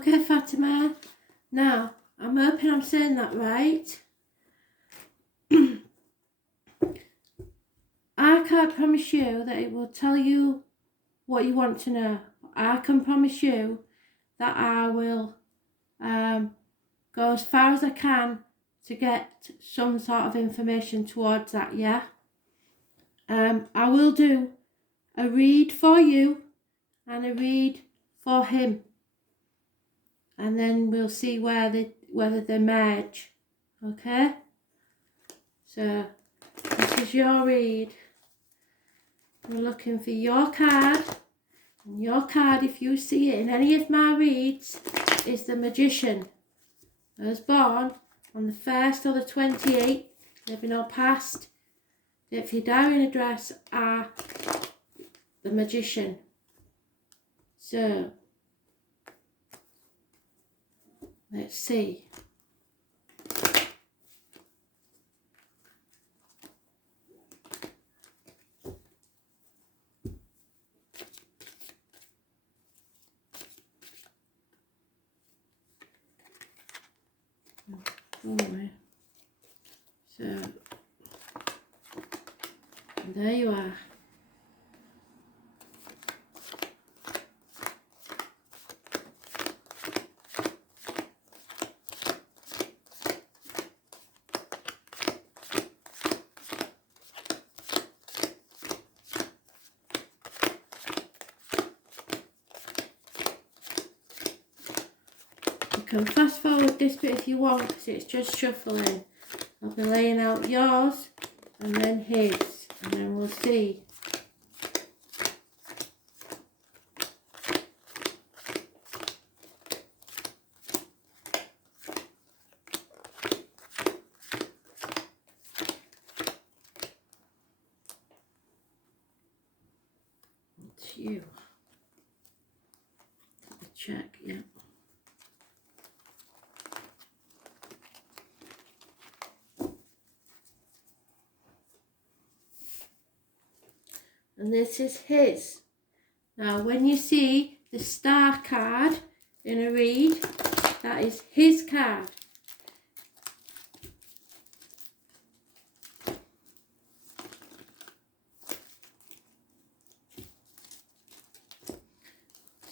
Okay, Fatima. Now, I'm hoping I'm saying that right. I can't promise you that it will tell you what you want to know. I can promise you that I will go as far as I can to get some sort of information towards that, yeah? I will do a read for you and a read for him. And then we'll see whether they merge. Okay? So, this is your read. We're looking for your card. And your card, if you see it in any of my reads, is the Magician. I was born on the 1st or the 28th, living or past. Date for your diary and address are the Magician. So, let's see. Anyway, so and there you are. You can fast forward this bit if you want because it's just shuffling. I'll be laying out yours and then his, and then we'll see. It's you. Let me check, yeah. And this is his. Now, when you see the star card in a read, that is his card.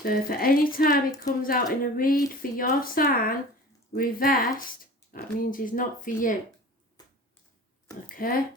So if at any time it comes out in a read for your sign, reversed, that means it's not for you. Okay?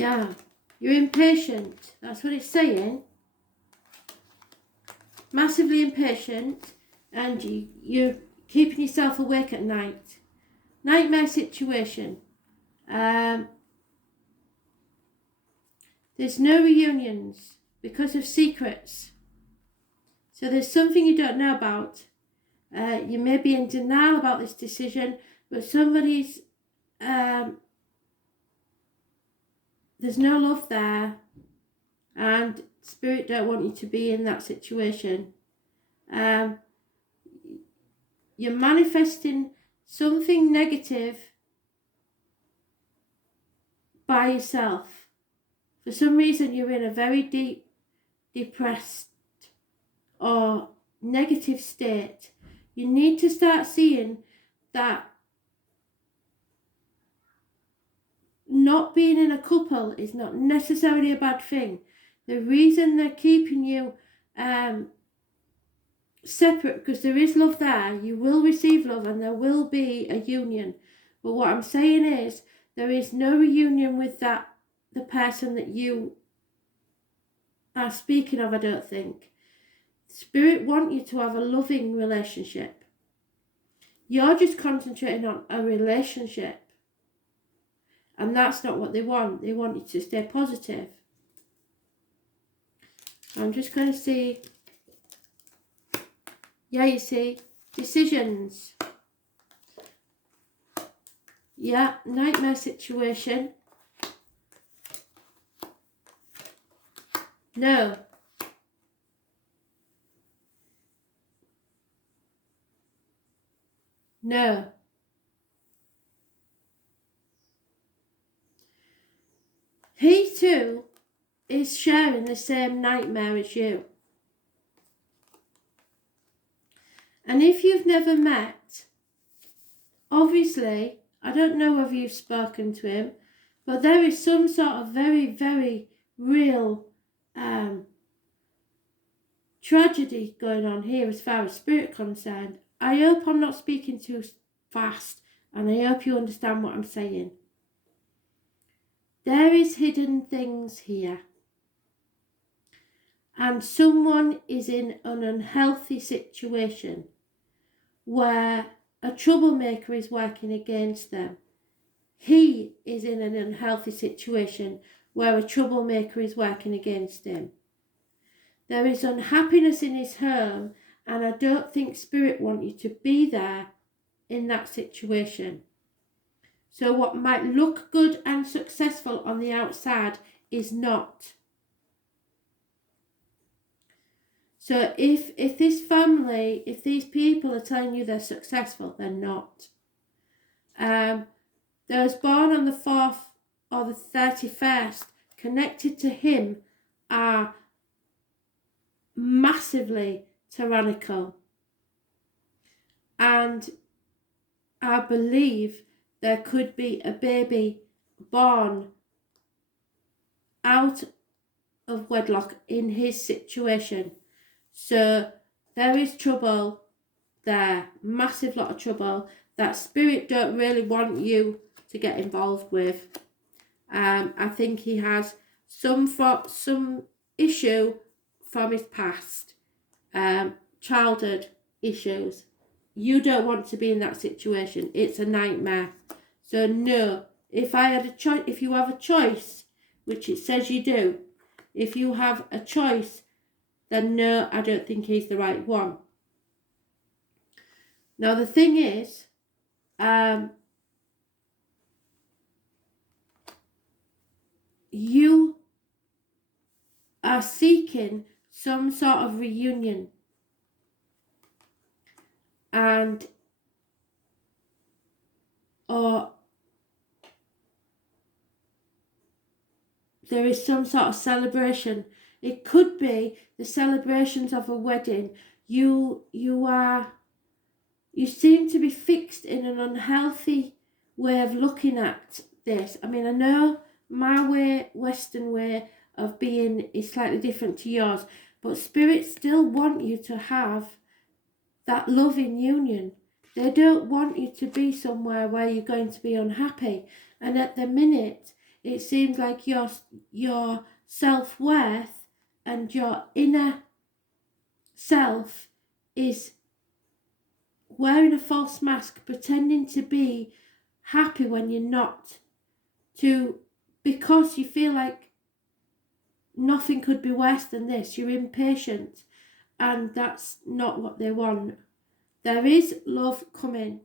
Yeah, you're impatient. That's what it's saying. Massively impatient, and you're keeping yourself awake at night. Nightmare situation. There's no reunions because of secrets. So there's something you don't know about. You may be in denial about this decision, but somebody's there's no love there, and Spirit don't want you to be in that situation. You're manifesting something negative by yourself. For some reason, you're in a very deep, depressed or negative state. You need to start seeing that not being in a couple is not necessarily a bad thing. The reason they're keeping you separate, because there is love there, you will receive love and there will be a union. But what I'm saying is there is no reunion with the person that you are speaking of, I don't think. Spirit want you to have a loving relationship. You're just concentrating on a relationship. And that's not what they want. They want you to stay positive. I'm just going to see. Yeah, you see. Decisions. Yeah, nightmare situation. No. No. He too is sharing the same nightmare as you. And if you've never met, obviously, I don't know whether you've spoken to him, but there is some sort of very, very real tragedy going on here as far as Spirit concerned. I hope I'm not speaking too fast, and I hope you understand what I'm saying. There is hidden things here. And someone is in an unhealthy situation where a troublemaker is working against them. He is in an unhealthy situation where a troublemaker is working against him. There is unhappiness in his home, and I don't think Spirit want you to be there in that situation. So what might look good and successful on the outside is not. So if this family, if these people are telling you they're successful, they're not. Those born on the 4th or the 31st connected to him are massively tyrannical. And I believe there could be a baby born out of wedlock in his situation. So there is trouble there, massive lot of trouble that Spirit don't really want you to get involved with. I think he has some issue from his past, childhood issues. You don't want to be in that situation. It's a nightmare. So no, if you have a choice, which it says you do, if you have a choice, then no, I don't think he's the right one. Now the thing is, you are seeking some sort of reunion, and or there is some sort of celebration. It could be the celebrations of a wedding. You seem to be fixed in an unhealthy way of looking at this. I mean, I know my way, Western way of being is slightly different to yours, but Spirit still want you to have that loving union. They don't want you to be somewhere where you're going to be unhappy. And at the minute, it seems like your self-worth and your inner self is wearing a false mask, pretending to be happy when you're not, because you feel like nothing could be worse than this. You're impatient, and that's not what they want. There is love coming,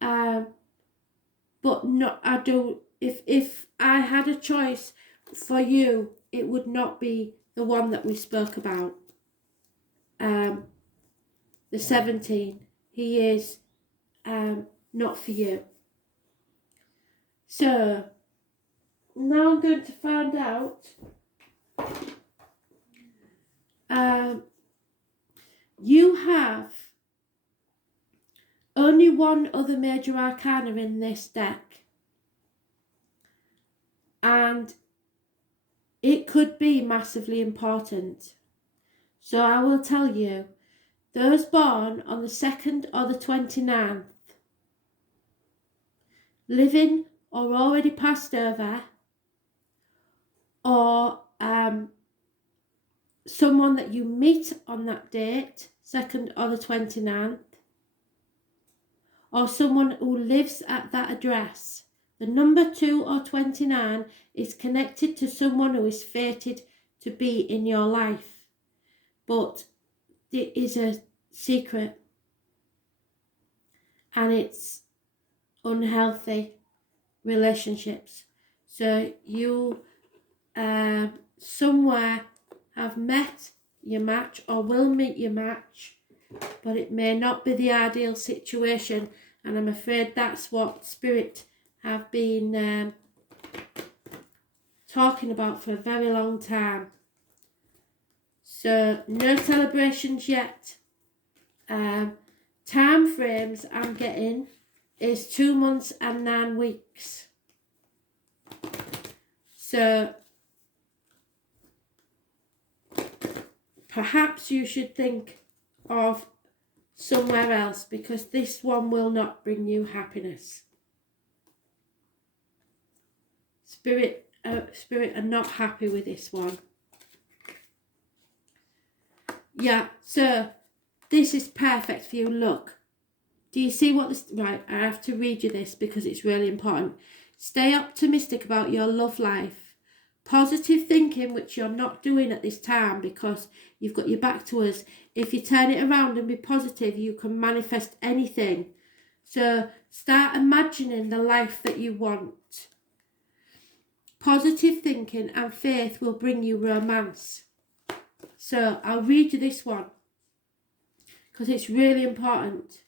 but not. I do. If I had a choice for you, it would not be the one that we spoke about. The 17. He is not for you. So now I'm going to find out. You have only one other major arcana in this deck, and it could be massively important. So I will tell you, those born on the 2nd or the 29th, living or already passed over, or someone that you meet on that date, 2nd or the 29th, or someone who lives at that address. The number 2 or 29 is connected to someone who is fated to be in your life, but it is a secret, and it's unhealthy relationships. So you somewhere have met your match or will meet your match, but it may not be the ideal situation, and I'm afraid that's what Spirit have been talking about for a very long time. So no celebrations yet. Time frames I'm getting is 2 months and 9 weeks. So perhaps you should think of somewhere else, because this one will not bring you happiness. Spirit are not happy with this one. Yeah, so this is perfect for you. Look, do you see what this... Right, I have to read you this because it's really important. Stay optimistic about your love life. Positive thinking, which you're not doing at this time because you've got your back to us. If you turn it around and be positive, you can manifest anything. So start imagining the life that you want. Positive thinking and faith will bring you romance. So I'll read you this one because it's really important.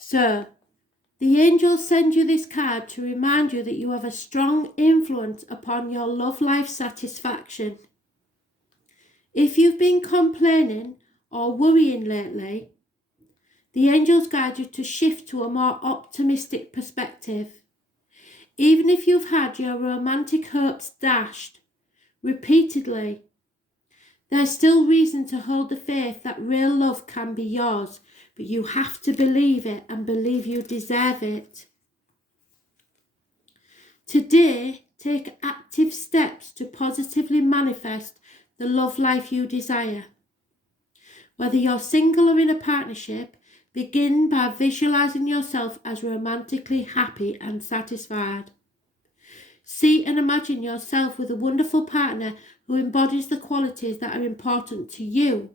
So, the angels send you this card to remind you that you have a strong influence upon your love life satisfaction. If you've been complaining or worrying lately, the angels guide you to shift to a more optimistic perspective. Even if you've had your romantic hopes dashed repeatedly, there's still reason to hold the faith that real love can be yours, but you have to believe it and believe you deserve it. Today, take active steps to positively manifest the love life you desire. Whether you're single or in a partnership, begin by visualizing yourself as romantically happy and satisfied. See and imagine yourself with a wonderful partner who embodies the qualities that are important to you.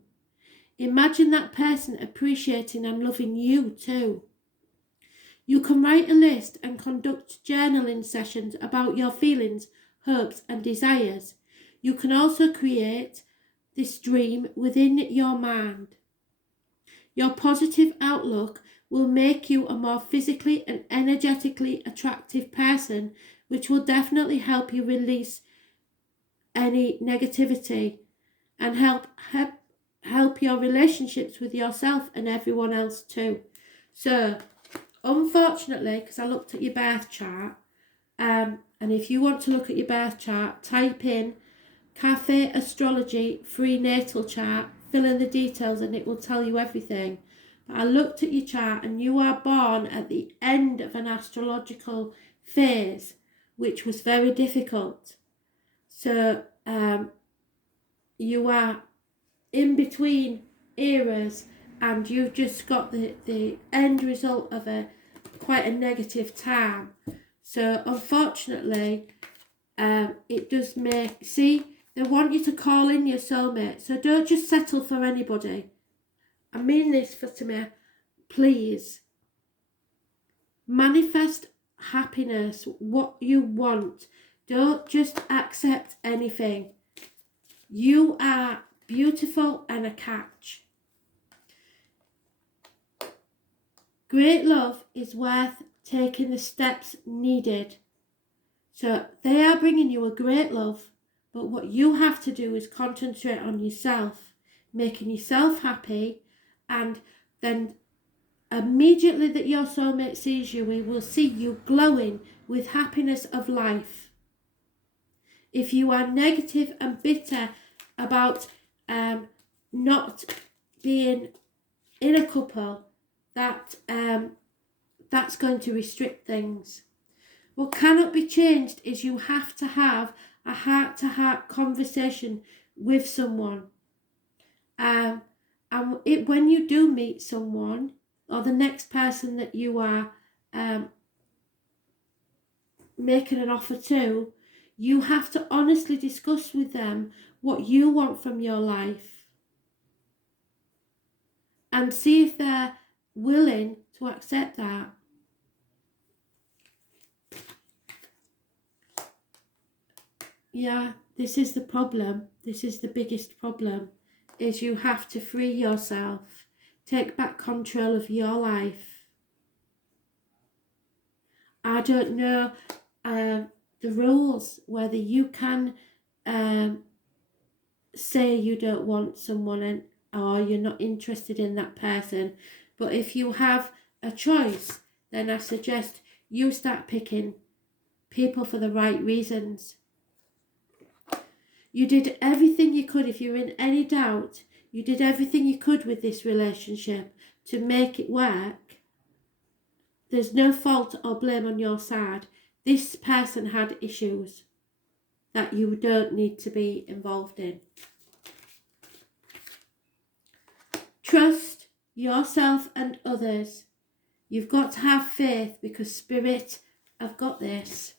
Imagine that person appreciating and loving you too. You can write a list and conduct journaling sessions about your feelings, hopes and desires. You can also create this dream within your mind. Your positive outlook will make you a more physically and energetically attractive person, which will definitely help you release any negativity and help help your relationships with yourself and everyone else too. So, unfortunately, because I looked at your birth chart, and if you want to look at your birth chart, type in Cafe Astrology free natal chart, fill in the details and it will tell you everything. But I looked at your chart and you are born at the end of an astrological phase, which was very difficult. So you are in between eras and you've just got the end result of quite a negative time. So unfortunately, it does make, see, they want you to call in your soulmate. So don't just settle for anybody. I mean this to me. Please. Manifest happiness, what you want. Don't just accept anything. You are beautiful and a catch. Great love is worth taking the steps needed. So they are bringing you a great love, but what you have to do is concentrate on yourself, making yourself happy, and then immediately that your soulmate sees you, we will see you glowing with happiness of life. If you are negative and bitter about not being in a couple, that's going to restrict things. What cannot be changed is you have to have a heart-to-heart conversation with someone. And when you do meet someone, or the next person that you are making an offer to, you have to honestly discuss with them what you want from your life and see if they're willing to accept that. Yeah, this is the problem. This is the biggest problem, is you have to free yourself. Take back control of your life. I don't know the rules, whether you can say you don't want someone or you're not interested in that person. But if you have a choice, then I suggest you start picking people for the right reasons. You did everything you could. If you're in any doubt, you did everything you could with this relationship to make it work. There's no fault or blame on your side. This person had issues that you don't need to be involved in. Trust yourself and others. You've got to have faith, because Spirit have got this.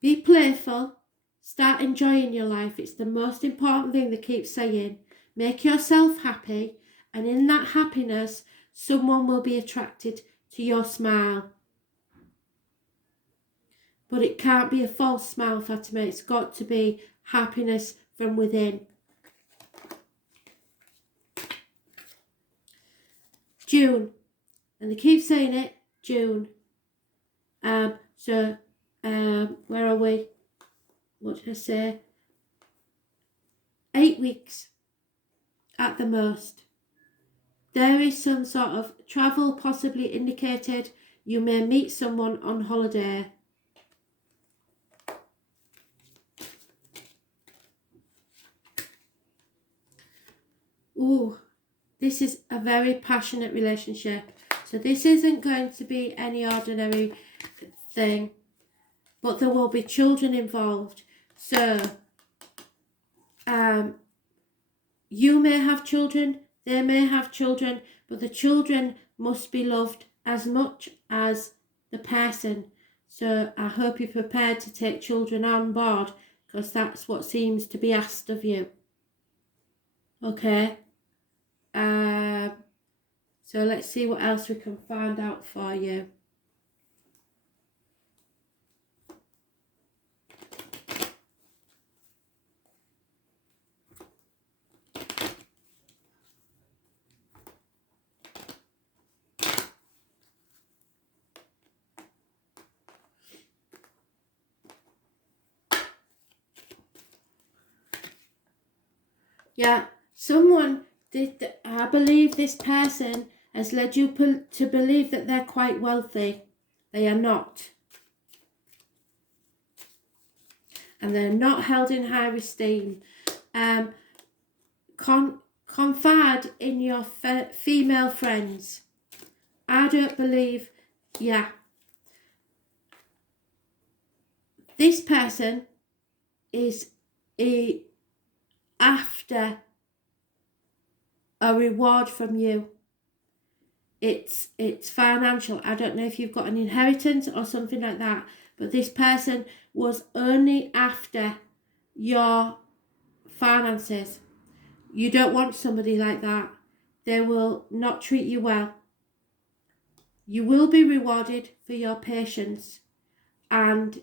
Be playful. Start enjoying your life. It's the most important thing they keep saying. Make yourself happy, and in that happiness, someone will be attracted to your smile. But it can't be a false smile, Fatima. It's got to be happiness from within. June. And they keep saying it, June. Where are we? What did I say? 8 weeks at the most. There is some sort of travel possibly indicated. You may meet someone on holiday. Ooh, this is a very passionate relationship. So this isn't going to be any ordinary thing, but there will be children involved. So you may have children, they may have children, but the children must be loved as much as the person. So I hope you're prepared to take children on board, because that's what seems to be asked of you. Okay. So let's see what else we can find out for you. Yeah, someone did. I believe this person has led you to believe that they're quite wealthy. They are not. And they're not held in high esteem. Confide in your female friends. I don't believe, yeah. This person is after a reward from you. It's financial. I don't know if you've got an inheritance or something like that, but this person was only after your finances. You don't want somebody like that. They will not treat you well. You will be rewarded for your patience, and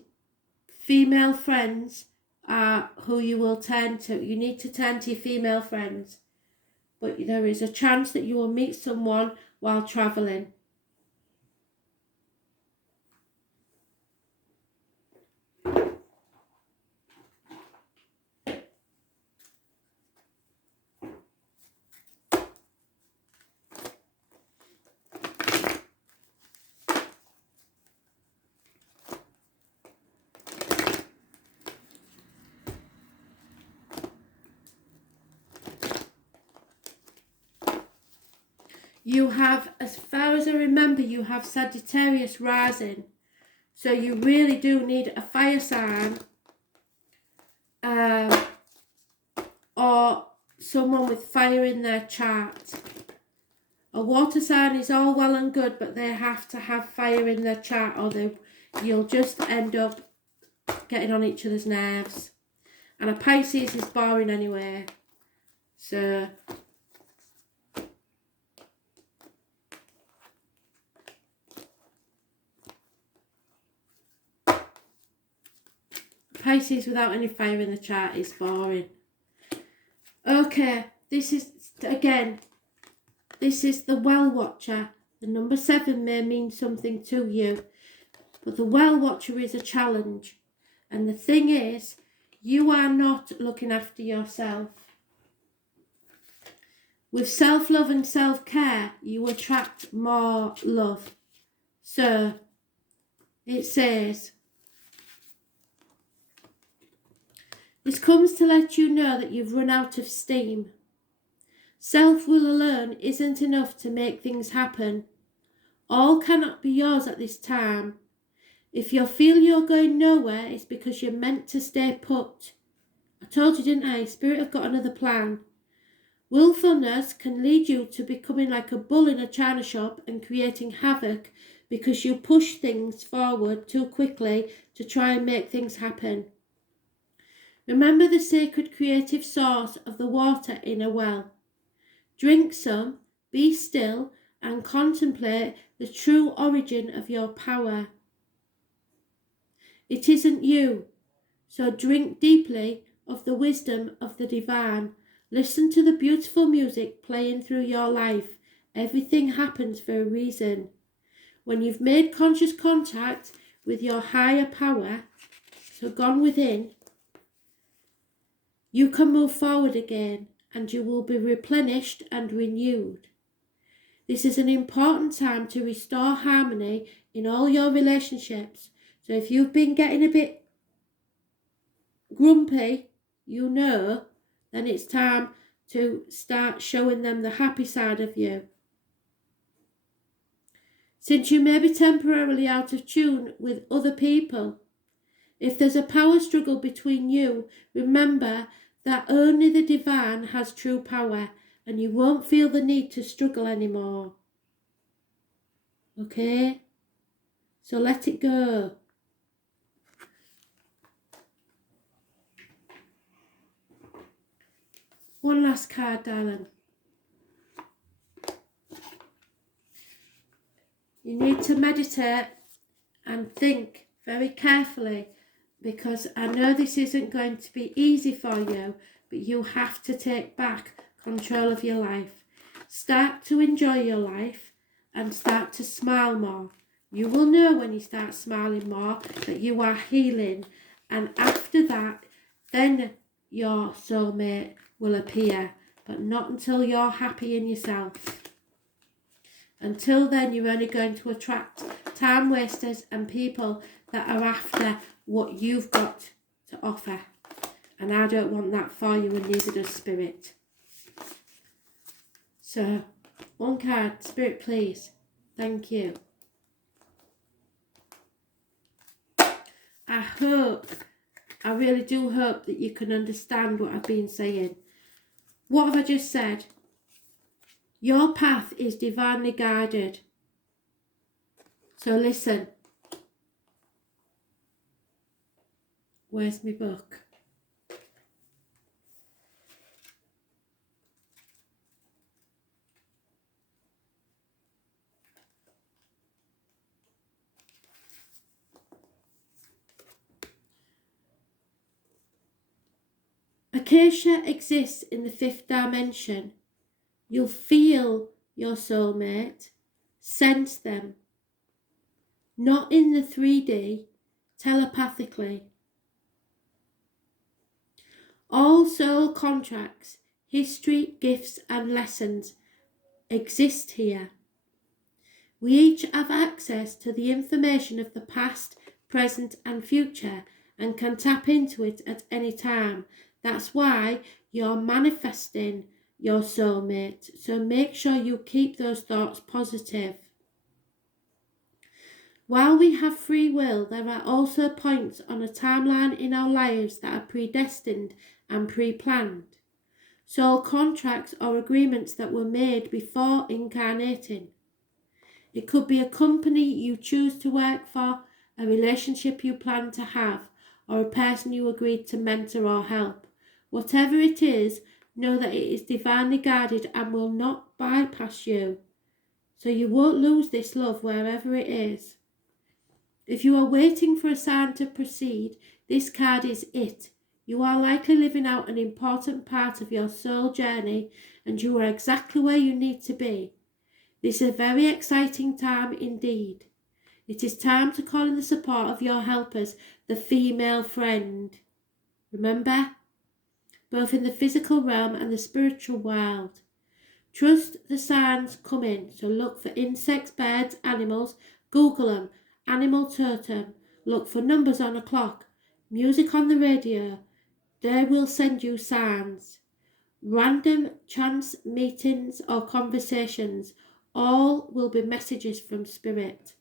female friends are who you will turn to. You need to turn to your female friends, but there is a chance that you will meet someone while traveling. You have, as far as I remember, you have Sagittarius rising. So you really do need a fire sign or someone with fire in their chart. A water sign is all well and good, but they have to have fire in their chart or you'll just end up getting on each other's nerves. And a Pisces is boring anyway. So Pisces without any fire in the chart is boring. Okay, this is the well watcher. The number 7 may mean something to you, but the well watcher is a challenge. And the thing is, you are not looking after yourself. With self-love and self-care, you attract more love. So, it says, this comes to let you know that you've run out of steam. Self-will alone isn't enough to make things happen. All cannot be yours at this time. If you feel you're going nowhere, it's because you're meant to stay put. I told you, didn't I? Spirit have got another plan. Willfulness can lead you to becoming like a bull in a china shop and creating havoc because you push things forward too quickly to try and make things happen. Remember the sacred creative source of the water in a well. Drink some, be still, and contemplate the true origin of your power. It isn't you, so drink deeply of the wisdom of the divine. Listen to the beautiful music playing through your life. Everything happens for a reason. When you've made conscious contact with your higher power, so gone within, you can move forward again and you will be replenished and renewed. This is an important time to restore harmony in all your relationships. So if you've been getting a bit grumpy, then it's time to start showing them the happy side of you. Since you may be temporarily out of tune with other people, if there's a power struggle between you, remember that only the divine has true power and you won't feel the need to struggle anymore. Okay? So let it go. One last card, darling. You need to meditate and think very carefully because I know this isn't going to be easy for you, but you have to take back control of your life. Start to enjoy your life and start to smile more. You will know when you start smiling more that you are healing, and after that, then your soulmate will appear, but not until you're happy in yourself. Until then, you're only going to attract time wasters and people that are after what you've got to offer. And I don't want that for you, and neither does Spirit. So, one card, Spirit, please. Thank you. I really do hope that you can understand what I've been saying. What have I just said? Your path is divinely guided. So listen. Where's my book? Acacia exists in the 5th dimension. You'll feel your soulmate, sense them. Not in the 3D, telepathically. All soul contracts, history, gifts and lessons exist here. We each have access to the information of the past, present and future and can tap into it at any time. That's why you're manifesting your soulmate. So make sure you keep those thoughts positive. While we have free will, there are also points on a timeline in our lives that are predestined and pre-planned. Soul contracts or agreements that were made before incarnating. It could be a company you choose to work for, a relationship you plan to have, or a person you agreed to mentor or help. Whatever it is, know that it is divinely guided and will not bypass you. So you won't lose this love wherever it is. If you are waiting for a sign to proceed, this card is it. You are likely living out an important part of your soul journey and you are exactly where you need to be. This is a very exciting time indeed. It is time to call in the support of your helpers, the female friend. Remember? Both in the physical realm and the spiritual world. Trust the signs coming, so look for insects, birds, animals, Google them, animal totem, look for numbers on a clock, music on the radio. They will send you signs. Random chance meetings or conversations, all will be messages from Spirit.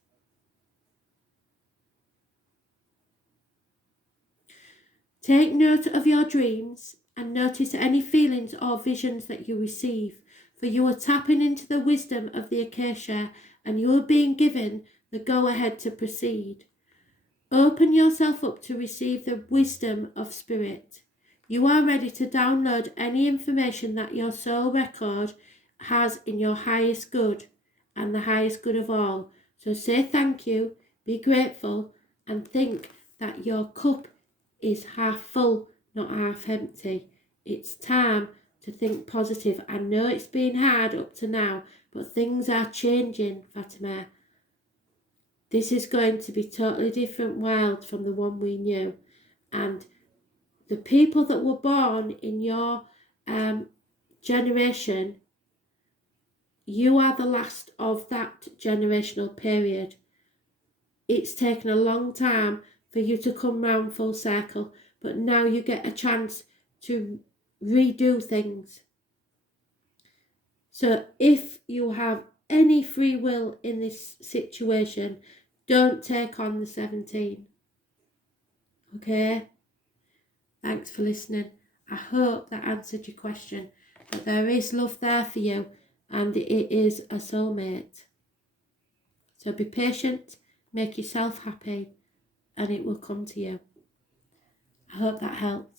Take note of your dreams and notice any feelings or visions that you receive, for you are tapping into the wisdom of the acacia and you are being given the go-ahead to proceed. Open yourself up to receive the wisdom of Spirit. You are ready to download any information that your soul record has in your highest good and the highest good of all. So say thank you, be grateful and think that your cup is half full, not half empty. It's time to think positive. I know it's been hard up to now, but things are changing, Fatima. This is going to be a totally different world from the one we knew. And the people that were born in your generation, you are the last of that generational period. It's taken a long time for you to come round full circle, but now you get a chance to redo things. So if you have any free will in this situation, don't take on the 17. Okay? Thanks for listening. I hope that answered your question. But there is love there for you and it is a soulmate. So be patient, make yourself happy and it will come to you. I hope that helps.